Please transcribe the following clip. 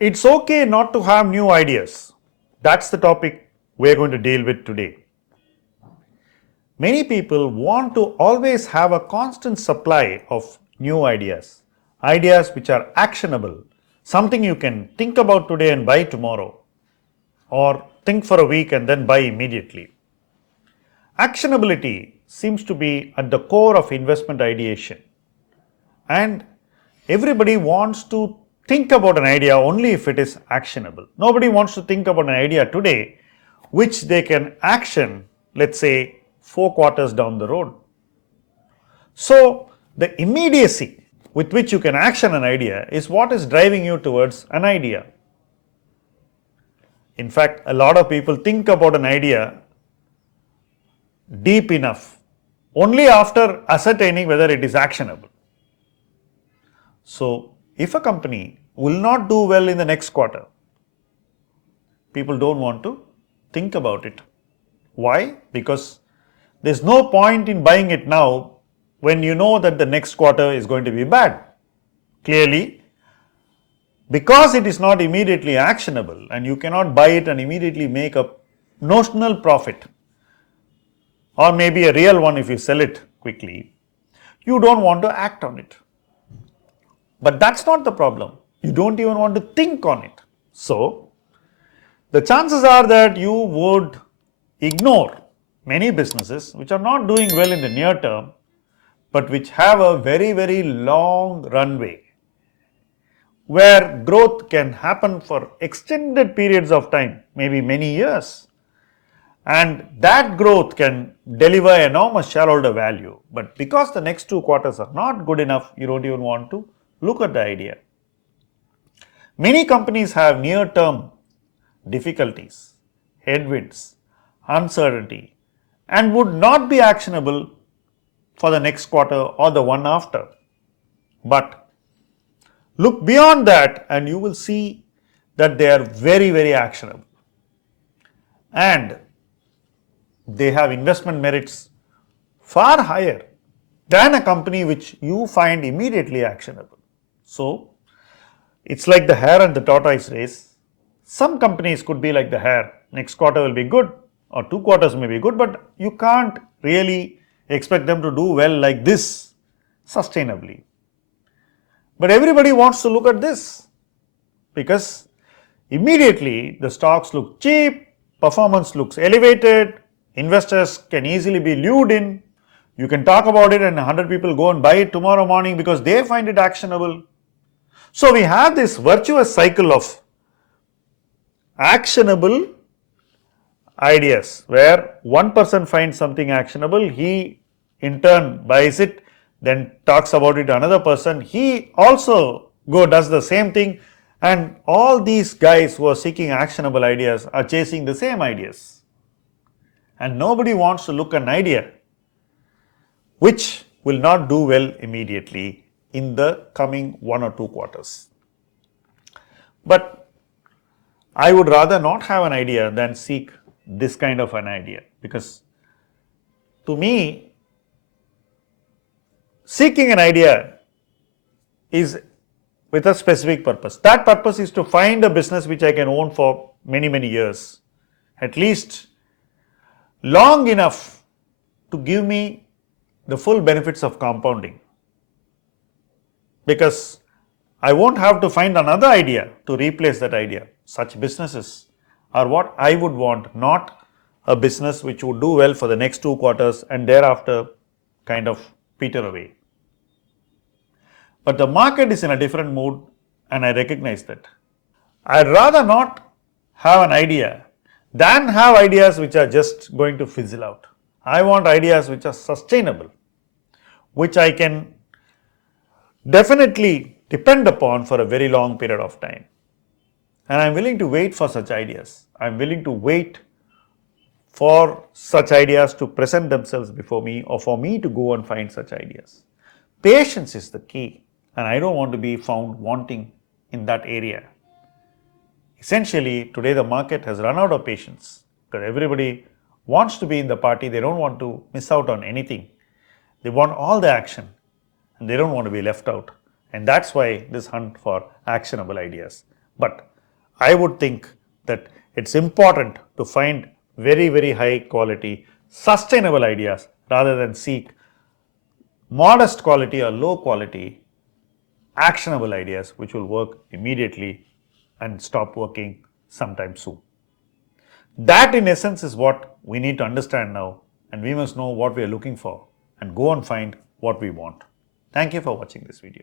It's okay not to have new ideas. That's the topic we're going to deal with today. Many people want to always have a constant supply of new ideas, ideas which are actionable, something you can think about today and buy tomorrow, or think for a week and then buy immediately. Actionability seems to be at the core of investment ideation, and everybody wants to think about an idea only if it is actionable. Nobody wants to think about an idea today which they can action, let's say 4 quarters down the road. So the immediacy with which you can action an idea is what is driving you towards an idea. In fact, a lot of people think about an idea deep enough only after ascertaining whether it is actionable. So if a company will not do well in the next quarter, people don't want to think about it. Why? Because there's no point in buying it now when you know that the next quarter is going to be bad. Clearly, because it is not immediately actionable and you cannot buy it and immediately make a notional profit, or maybe a real one if you sell it quickly, you don't want to act on it. But that's not the problem. You don't even want to think on it. So the chances are that you would ignore many businesses which are not doing well in the near term, but which have a very, very long runway where growth can happen for extended periods of time, maybe many years. And that growth can deliver enormous shareholder value. But because the next 2 quarters are not good enough, you don't even want to look at the idea. Many companies have near-term difficulties, headwinds, uncertainty, and would not be actionable for the next quarter or the one after. But look beyond that and you will see that they are very, very actionable. And they have investment merits far higher than a company which you find immediately actionable. So it's like the hare and the tortoise race. Some companies could be like the hare. Next quarter will be good or 2 quarters may be good, but you can't really expect them to do well like this sustainably. But everybody wants to look at this because immediately the stocks look cheap, performance looks elevated, investors can easily be lured in. You can talk about it and 100 people go and buy it tomorrow morning because they find it actionable. So we have this virtuous cycle of actionable ideas where one person finds something actionable, he in turn buys it, then talks about it to another person, he also does the same thing, and all these guys who are seeking actionable ideas are chasing the same ideas. And nobody wants to look at an idea which will not do well immediately in the coming 1 or 2 quarters. But I would rather not have an idea than seek this kind of an idea, because to me, seeking an idea is with a specific purpose. That purpose is to find a business which I can own for many, many years, at least long enough to give me the full benefits of compounding, because I won't have to find another idea to replace that idea. Such businesses are what I would want, not a business which would do well for the next 2 quarters and thereafter kind of peter away. But the market is in a different mood and I recognize that. I'd rather not have an idea than have ideas which are just going to fizzle out. I want ideas which are sustainable, which I can definitely depend upon for a very long period of time. And I'm willing to wait for such ideas. I'm willing to wait for such ideas to present themselves before me or for me to go and find such ideas. Patience is the key, and I don't want to be found wanting in that area. Essentially, today the market has run out of patience because everybody wants to be in the party. They don't want to miss out on anything. They want all the action and they don't want to be left out. And that's why this hunt for actionable ideas. But I would think that it's important to find very, very high quality, sustainable ideas rather than seek modest quality or low quality, actionable ideas which will work immediately and stop working sometime soon. That in essence is what we need to understand now, and we must know what we are looking for and go and find what we want. Thank you for watching this video.